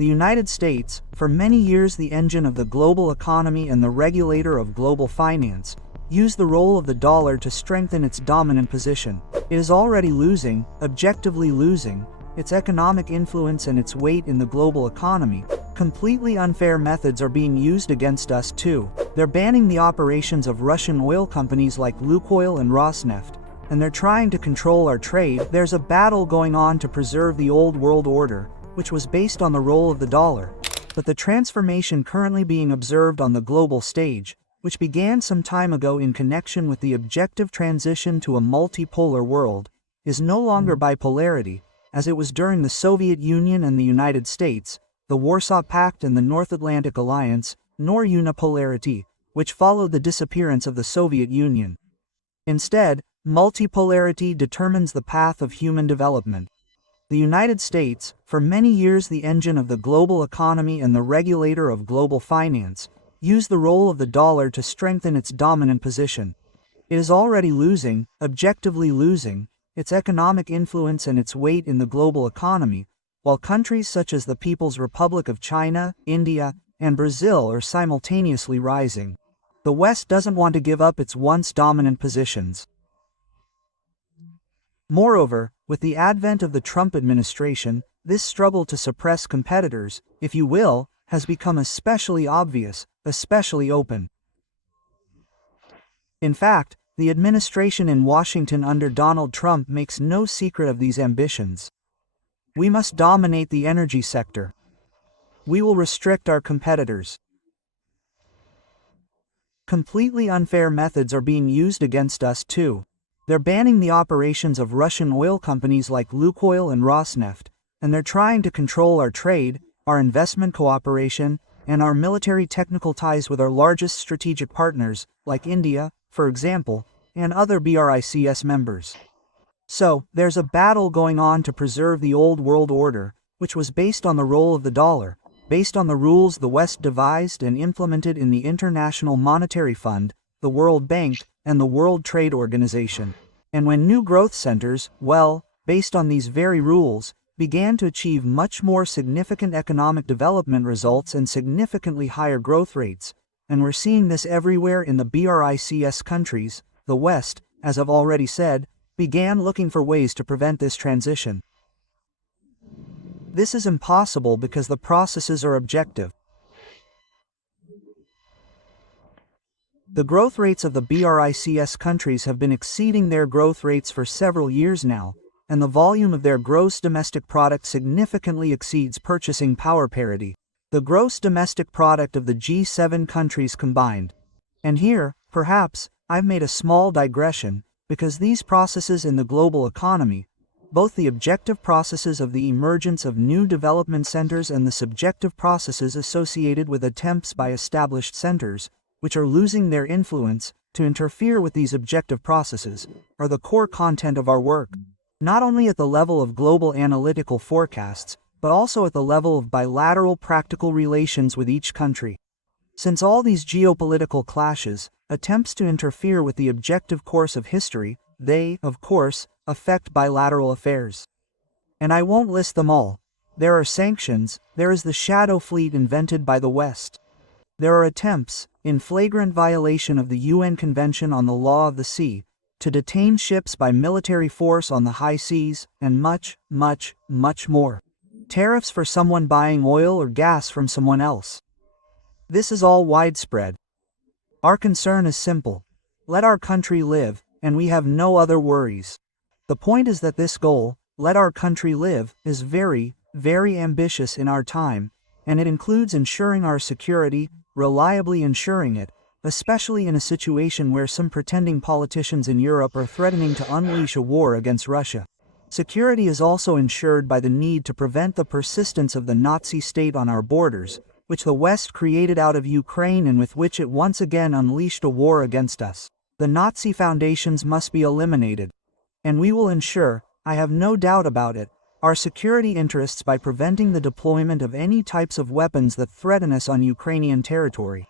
The United States, for many years the engine of the global economy and the regulator of global finance, used the role of the dollar to strengthen its dominant position. It is already losing, objectively losing, its economic influence and its weight in the global economy. Completely unfair methods are being used against us too. They're banning the operations of Russian oil companies like Lukoil and Rosneft, and they're trying to control our trade. There's a battle going on to preserve the old world order, which was based on the role of the dollar. But the transformation currently being observed on the global stage, which began some time ago in connection with the objective transition to a multipolar world, is no longer bipolarity, as it was during the Soviet Union and the United States, the Warsaw Pact and the North Atlantic Alliance, nor unipolarity, which followed the disappearance of the Soviet Union. Instead, multipolarity determines the path of human development. The United States, for many years the engine of the global economy and the regulator of global finance, used the role of the dollar to strengthen its dominant position. It is already losing, objectively losing, its economic influence and its weight in the global economy, while countries such as the People's Republic of China, India, and Brazil are simultaneously rising. The West doesn't want to give up its once dominant positions. Moreover, with the advent of the Trump administration, this struggle to suppress competitors, if you will, has become especially obvious, especially open. In fact, the administration in Washington under Donald Trump makes no secret of these ambitions. We must dominate the energy sector. We will restrict our competitors. Completely unfair methods are being used against us too. They're banning the operations of Russian oil companies like Lukoil and Rosneft, and they're trying to control our trade, our investment cooperation, and our military technical ties with our largest strategic partners, like India, for example, and other BRICS members. So, there's a battle going on to preserve the old world order, which was based on the role of the dollar, based on the rules the West devised and implemented in the International Monetary Fund, the World Bank, and the World Trade Organization. And when new growth centers, well, based on these very rules, began to achieve much more significant economic development results and significantly higher growth rates, and we're seeing this everywhere in the BRICS countries, the West, as I've already said, began looking for ways to prevent this transition. This is impossible because the processes are objective. The growth rates of the BRICS countries have been exceeding their growth rates for several years now, and the volume of their gross domestic product significantly exceeds purchasing power parity, the gross domestic product of the G7 countries combined. And here, perhaps, I've made a small digression, because these processes in the global economy, both the objective processes of the emergence of new development centers and the subjective processes associated with attempts by established centers, which are losing their influence, to interfere with these objective processes, are the core content of our work, not only at the level of global analytical forecasts, but also at the level of bilateral practical relations with each country. Since all these geopolitical clashes, attempts to interfere with the objective course of history, they, of course, affect bilateral affairs. And I won't list them all. There are sanctions, there is the shadow fleet invented by the West. There are attempts, in flagrant violation of the UN Convention on the Law of the Sea, to detain ships by military force on the high seas, and much, much, much more. Tariffs for someone buying oil or gas from someone else. This is all widespread. Our concern is simple. Let our country live, and we have no other worries. The point is that this goal, let our country live, is very, very ambitious in our time, and it includes ensuring our security, reliably ensuring it, especially in a situation where some pretending politicians in Europe are threatening to unleash a war against Russia. Security is also ensured by the need to prevent the persistence of the Nazi state on our borders, which the West created out of Ukraine and with which it once again unleashed a war against us. The Nazi foundations must be eliminated. And we will ensure, I have no doubt about it, our security interests by preventing the deployment of any types of weapons that threaten us on Ukrainian territory.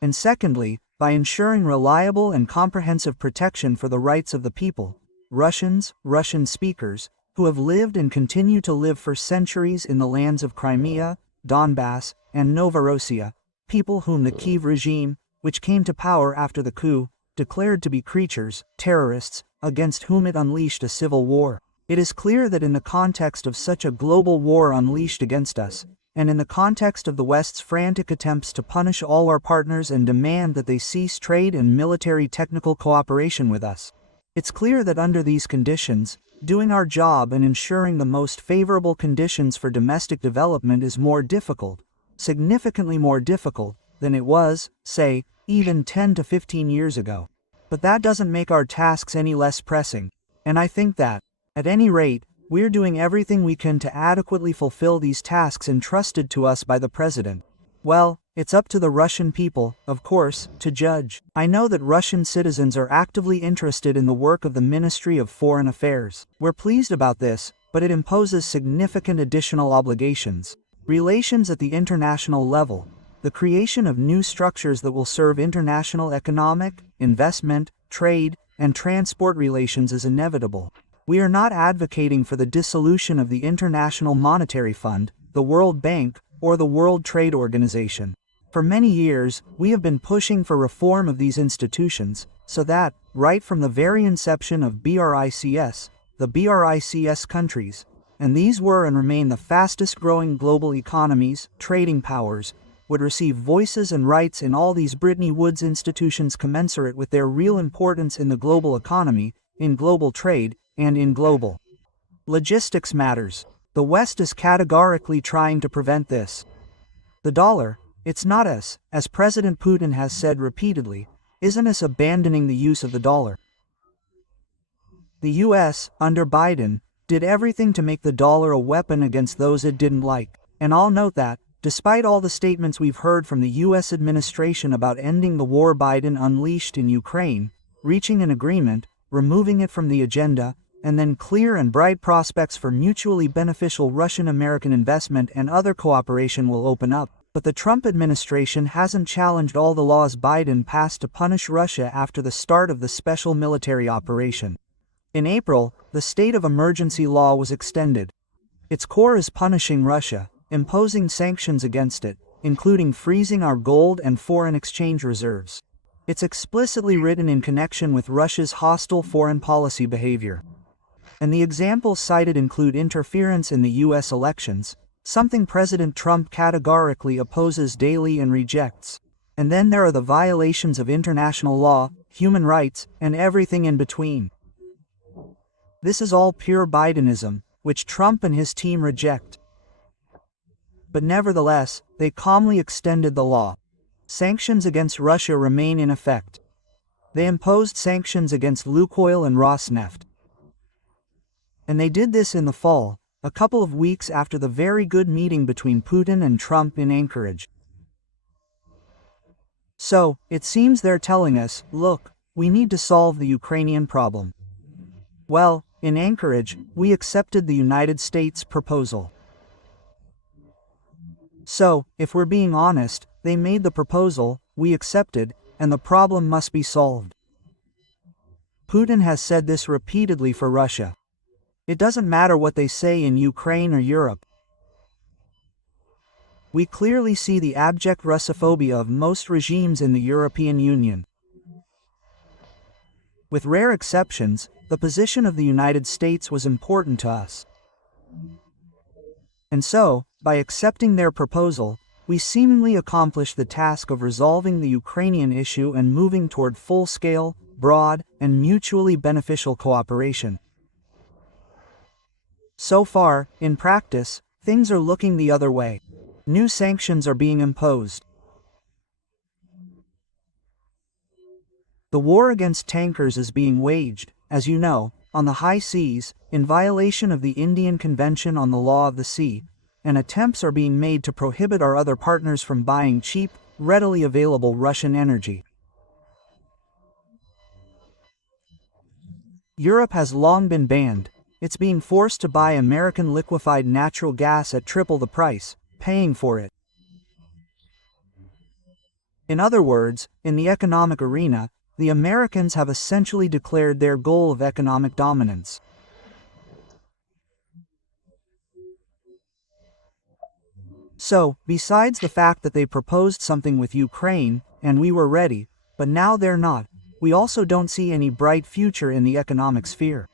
And secondly, by ensuring reliable and comprehensive protection for the rights of the people, Russians, Russian speakers, who have lived and continue to live for centuries in the lands of Crimea, Donbass, and Novorossiya, people whom the Kiev regime, which came to power after the coup, declared to be creatures, terrorists, against whom it unleashed a civil war. It is clear that in the context of such a global war unleashed against us, and in the context of the West's frantic attempts to punish all our partners and demand that they cease trade and military technical cooperation with us, it's clear that under these conditions, doing our job and ensuring the most favorable conditions for domestic development is more difficult, significantly more difficult, than it was, say, even 10 to 15 years ago. But that doesn't make our tasks any less pressing, and I think that, at any rate, we're doing everything we can to adequately fulfill these tasks entrusted to us by the President. Well, it's up to the Russian people, of course, to judge. I know that Russian citizens are actively interested in the work of the Ministry of Foreign Affairs. We're pleased about this, but it imposes significant additional obligations. Relations at the international level, the creation of new structures that will serve international economic, investment, trade, and transport relations is inevitable. We are not advocating for the dissolution of the International Monetary Fund, the World Bank, or the World Trade Organization. For many years, we have been pushing for reform of these institutions, so that, right from the very inception of BRICS, the BRICS countries, and these were and remain the fastest-growing global economies, trading powers, would receive voices and rights in all these Bretton Woods institutions commensurate with their real importance in the global economy, in global trade, and in global logistics matters. The West is categorically trying to prevent this. The dollar, it's not us, as President Putin has said repeatedly, isn't us abandoning the use of the dollar. The US, under Biden, did everything to make the dollar a weapon against those it didn't like. And I'll note that, despite all the statements we've heard from the US administration about ending the war Biden unleashed in Ukraine, reaching an agreement, removing it from the agenda, and then clear and bright prospects for mutually beneficial Russian-American investment and other cooperation will open up. But the Trump administration hasn't challenged all the laws Biden passed to punish Russia after the start of the special military operation. In April, the state of emergency law was extended. Its core is punishing Russia, imposing sanctions against it, including freezing our gold and foreign exchange reserves. It's explicitly written in connection with Russia's hostile foreign policy behavior. And the examples cited include interference in the US elections, something President Trump categorically opposes daily and rejects. And then there are the violations of international law, human rights, and everything in between. This is all pure Bidenism, which Trump and his team reject. But nevertheless, they calmly extended the law. Sanctions against Russia remain in effect. They imposed sanctions against Lukoil and Rosneft. And they did this in the fall, a couple of weeks after the very good meeting between Putin and Trump in Anchorage. So, it seems they're telling us, look, we need to solve the Ukrainian problem. Well, in Anchorage, we accepted the United States proposal. So, if we're being honest, they made the proposal, we accepted, and the problem must be solved. Putin has said this repeatedly for Russia. It doesn't matter what they say in Ukraine or Europe. We clearly see the abject Russophobia of most regimes in the European Union. With rare exceptions, the position of the United States was important to us. And so, by accepting their proposal, we seemingly accomplished the task of resolving the Ukrainian issue and moving toward full-scale, broad, and mutually beneficial cooperation. So far, in practice, things are looking the other way. New sanctions are being imposed. The war against tankers is being waged, as you know, on the high seas, in violation of the Indian Convention on the Law of the Sea, and attempts are being made to prohibit our other partners from buying cheap, readily available Russian energy. Europe has long been banned. It's being forced to buy American liquefied natural gas at triple the price, paying for it. In other words, in the economic arena, the Americans have essentially declared their goal of economic dominance. So, besides the fact that they proposed something with Ukraine, and we were ready, but now they're not, we also don't see any bright future in the economic sphere.